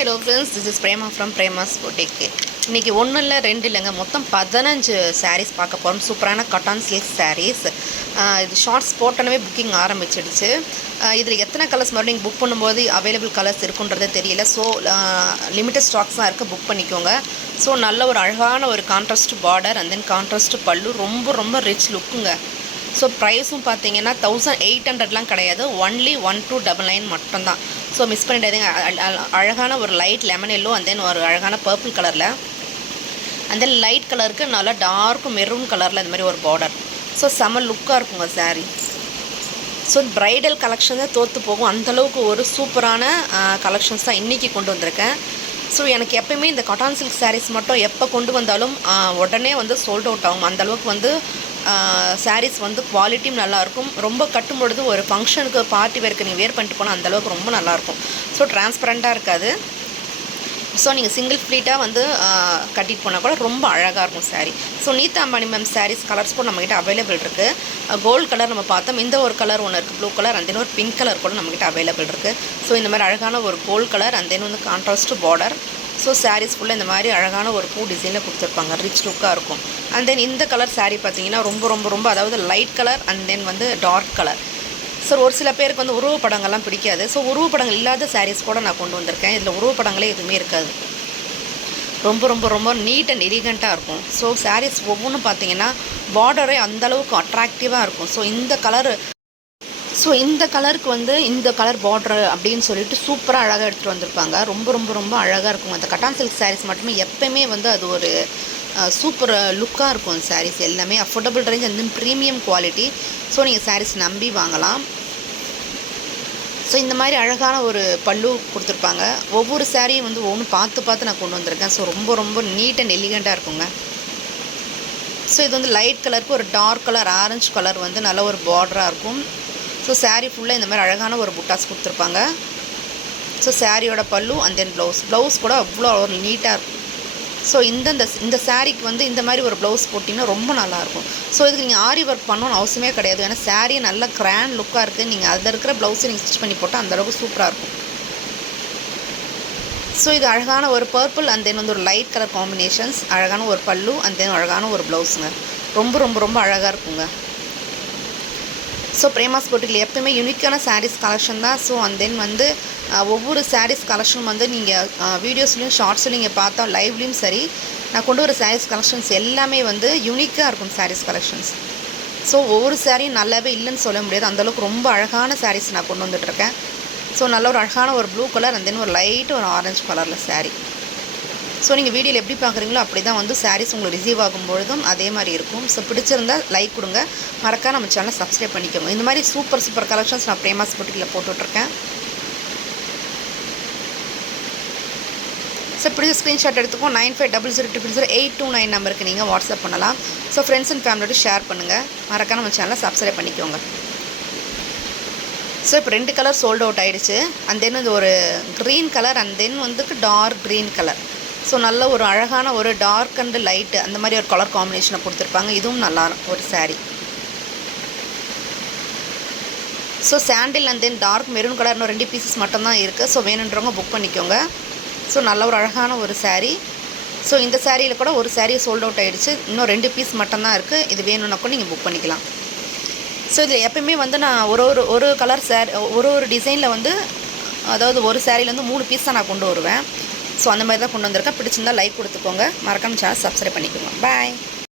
Hello friends, this is Prema from Prema's Boutique. இன்னைக்கு ஒண்ணு இல்ல ரெண்டு இல்லங்க மொத்தம் 15 sarees பார்க்க போறோம். சூப்பரான காட்டன் silk sarees. இது ஷார்ட்ஸ் போட்டனவே புக்கிங் ஆரம்பிச்சிடுச்சு. இதுல எத்தனை கலர்ஸ் மறுபடியும் நீங்க புக் பண்ணும்போது அவேலபிள் கலர்ஸ் இருக்குன்றதே தெரியல. சோ லிமிட்டட் ஸ்டாக்ஸ் தான் இருக்கு, புக் பண்ணிக்கோங்க. சோ நல்ல ஒரு அழகான ஒரு contrast border and then contrast பல்லு, ரொம்ப ரிச் லுக்குங்க. ஸோ ப்ரைஸும் பார்த்தீங்கன்னா 1800லாம் கிடையாது, ஒன்லி 1299 மட்டும்தான். ஸோ மிஸ் பண்ணிடாதீங்க. அழகான ஒரு light lemon yellow and then ஒரு அழகான பர்பிள் கலரில் அண்ட் தென் லைட் கலருக்கு நல்லா டார்க் மெரூன் கலரில் இந்த மாதிரி ஒரு பார்டர். ஸோ செம லுக்காக இருக்குங்க சாரீ. ஸோ ப்ரைடல் கலெக்ஷன் தான் தோற்று போகும், அந்தளவுக்கு ஒரு சூப்பரான கலெக்ஷன்ஸ் தான் இன்றைக்கி கொண்டு வந்திருக்கேன். ஸோ எனக்கு எப்போயுமே இந்த காட்டன் சில்க் சாரீஸ் மட்டும் எப்போ கொண்டு வந்தாலும் உடனே வந்து சோல்ட் அவுட் ஆகும். அந்தளவுக்கு வந்து சாரீஸ் வந்து குவாலிட்டியும் நல்லாயிருக்கும். ரொம்ப கட்டும் பொழுது ஒரு ஃபங்க்ஷனுக்கு பார்ட்டி வேருக்கு நீங்கள் வேர் பண்ணிட்டு போனால் அந்தளவுக்கு ரொம்ப நல்லாயிருக்கும். ஸோ டிரான்ஸ்பரண்ட்டாக இருக்காது. ஸோ நீங்கள் சிங்கிள் ஃப்ளீட்டாக வந்து கட்டிட்டு போனால் கூட ரொம்ப அழகாக இருக்கும் சாரீ. ஸோ நீதா அம்பானி மேம் சாரீஸ் கலர்ஸ் கூட நம்மக்கிட்ட அவைலபிள் இருக்குது. கோல்டு கலர் நம்ம பார்த்தோம், இந்த ஒரு கலர் ஒன்று இருக்குது ப்ளூ கலர், அண்ட் தென் ஒரு பிங்க் கலர் கூட நம்மக்கிட்ட அவைலபிள் இருக்குது. ஸோ இந்த மாதிரி அழகான ஒரு கோல்டு கலர் அண்ட் தென் வந்து கான்ட்ராஸ்ட் பார்டர். ஸோ சாரீஸ் ஃபுல்லாக இந்த மாதிரி அழகான ஒரு பூ டிசைனில் கொடுத்துருப்பாங்க, ரிச் லுக்காக இருக்கும். அண்ட் தென் இந்த கலர் சாரீ பார்த்தீங்கன்னா ரொம்ப அதாவது லைட் கலர் அண்ட் தென் வந்து டார்க் கலர். ஸோ ஒரு சில பேருக்கு வந்து உருவப்படங்கள்லாம் பிடிக்காது. ஸோ உருவப்படங்கள் இல்லாத சாரீஸ் கூட நான் கொண்டு வந்திருக்கேன். இதில் உருவப்படங்களே எதுவுமே இருக்காது, ரொம்ப நீட் அண்ட் எலிகண்ட்டாக இருக்கும். ஸோ சாரீஸ் ஒவ்வொன்றும் பார்த்தீங்கன்னா பார்டரே அந்தளவுக்கு அட்ராக்டிவாக இருக்கும். ஸோ இந்த கலருக்கு வந்து இந்த கலர் பார்டர் அப்படின்னு சொல்லிட்டு சூப்பராக அழகாக எடுத்துகிட்டு வந்திருப்பாங்க. ரொம்ப அழகாக இருக்கும். அந்த கட்டான் சில்க் சாரீஸ் மட்டுமே எப்போயுமே வந்து அது ஒரு சூப்பர் லுக்காக இருக்கும். சாரீஸ் எல்லாமே affordable range and then premium quality. So நீங்கள் சாரீஸ் நம்பி வாங்கலாம். ஸோ இந்த மாதிரி அழகான ஒரு பல்லு கொடுத்துருப்பாங்க. ஒவ்வொரு சாரியும் வந்து ஒன்று பார்த்து நான் கொண்டு வந்திருக்கேன். ஸோ ரொம்ப நீட் அண்ட் எலிகண்ட்டாக இருக்குங்க. ஸோ இது வந்து லைட் கலருக்கு ஒரு டார்க் கலர் ஆரஞ்சு கலர் வந்து நல்ல ஒரு பார்டராக இருக்கும். ஸோ சாரீ ஃபுல்லாக இந்த மாதிரி அழகான ஒரு புட்டாஸ் கொடுத்துருப்பாங்க. ஸோ சாரியோட பல்லு அண்ட் தென் ப்ளவுஸ் கூட அவ்வளோ ஒரு நீட்டாக இருக்கும். ஸோ இந்த சாரீக்கு வந்து இந்த மாதிரி ஒரு ப்ளவுஸ் போட்டிங்கன்னா ரொம்ப நல்லாயிருக்கும். ஸோ இதுக்கு நீங்கள் ஆரி ஒர்க் பண்ணணும்னு அவசியமே கிடையாது. ஏன்னா சாரீ நல்ல கிராண்ட் லுக்காக இருக்குது. நீங்கள் அதில் இருக்கிற ப்ளவுஸை நீங்கள் ஸ்டிச் பண்ணி போட்டால் அந்தளவுக்கு சூப்பராக இருக்கும். ஸோ இது அழகான ஒரு பர்பிள் அண்ட் தென் வந்து ஒரு லைட் கலர் காம்பினேஷன்ஸ், அழகான ஒரு பல்லு அண்ட் தென் அழகான ஒரு ப்ளவுஸுங்க. ரொம்ப அழகாக இருக்குங்க. ஸோ பிரேமாஸ் பொட்டிக்கில் எப்போயுமே யூனிக்கான சாரீஸ் கலெக்ஷன் தான். ஸோ அண்ட் தென் வந்து ஒவ்வொரு சாரீஸ் கலெக்ஷனும் வந்து நீங்கள் வீடியோஸ்லையும் ஷார்ட்ஸ்லையும் நீங்கள் பார்த்தா லைவ்லேயும் சரி, நான் கொண்டு வர சாரீஸ் கலெக்ஷன்ஸ் எல்லாமே வந்து யூனிக்காக இருக்கும் சாரீஸ் கலெக்ஷன்ஸ். ஸோ ஒவ்வொரு சாரியும் நல்லாவே இல்லைன்னு சொல்ல முடியாது, அந்தளவுக்கு ரொம்ப அழகான சாரீஸ் நான் கொண்டு வந்துட்டுருக்கேன். ஸோ நல்ல ஒரு அழகான ஒரு ப்ளூ கலர் அண்ட் தென் ஒரு லைட்டு ஒரு ஆரஞ்சு கலரில் சாரீ. ஸோ நீங்கள் வீடியோவில் எப்படி பார்க்குறீங்களோ அப்படி தான் வந்து சாரீஸ் உங்களுக்கு ரிசீவ் ஆகும்பொழுதும் அதே மாதிரி இருக்கும். ஸோ பிடிச்சிருந்தால் லைக் கொடுங்க, மறக்காம நம்ம சேனலை சப்ஸ்கிரைப் பண்ணிக்கோங்க. இந்த மாதிரி சூப்பர் கலெக்ஷன்ஸ் நான் பிரேமாஸ் பொட்டிக்கில் போட்டுட்ருக்கேன். ஸோ பிடிச்ச ஸ்க்ரீன்ஷாட் எடுத்துக்கோம். 9500000829 நம்பருக்கு நீங்கள் வாட்ஸ்அப் பண்ணலாம். ஸோ ஃப்ரெண்ட்ஸ் அண்ட் ஃபேமிலியோட ஷேர் பண்ணுங்கள், மறக்காம நம்ம சேனலை சப்ஸ்கிரைப் பண்ணிக்கோங்க. ஸோ இப்போ 2 கலர் சோல்ட் அவுட் ஆகிடுச்சு. அண்ட் தென் வந்து ஒரு க்ரீன் கலர் அண்ட் தென் வந்து டார்க் க்ரீன் கலர். ஸோ நல்ல ஒரு அழகான ஒரு டார்க் அண்டு லைட்டு அந்த மாதிரி ஒரு கலர் காம்பினேஷனை கொடுத்துருப்பாங்க. இதுவும் நல்லா ஒரு sari. So sandal and then dark maroon colour இன்னும் 2 பீசஸ் மட்டும்தான் இருக்குது. ஸோ வேணுன்றவங்க புக் பண்ணிக்கோங்க. ஸோ நல்ல ஒரு அழகான ஒரு சாரீ. ஸோ இந்த சாரியில் கூட ஒரு சாரீ சோல்ட் அவுட் ஆகிடுச்சு, இன்னும் 2 பீஸ் மட்டும்தான் இருக்குது. இது வேணும்னா கூட நீங்கள் புக் பண்ணிக்கலாம். ஸோ இதில் எப்போயுமே வந்து நான் ஒரு கலர் ஒரு டிசைனில் வந்து, அதாவது ஒரு சாரிலேருந்து 3 பீஸ் தான் நான் கொண்டு வருவேன். ஸோ அந்த மாதிரி தான் கொண்டு வந்திருக்கேன். பிடிச்சிருந்தால் லைக் கொடுத்துக்கோங்க, மறக்காம சேனல் சப்ஸ்கிரைப் பண்ணிக்கோங்க. பாய்.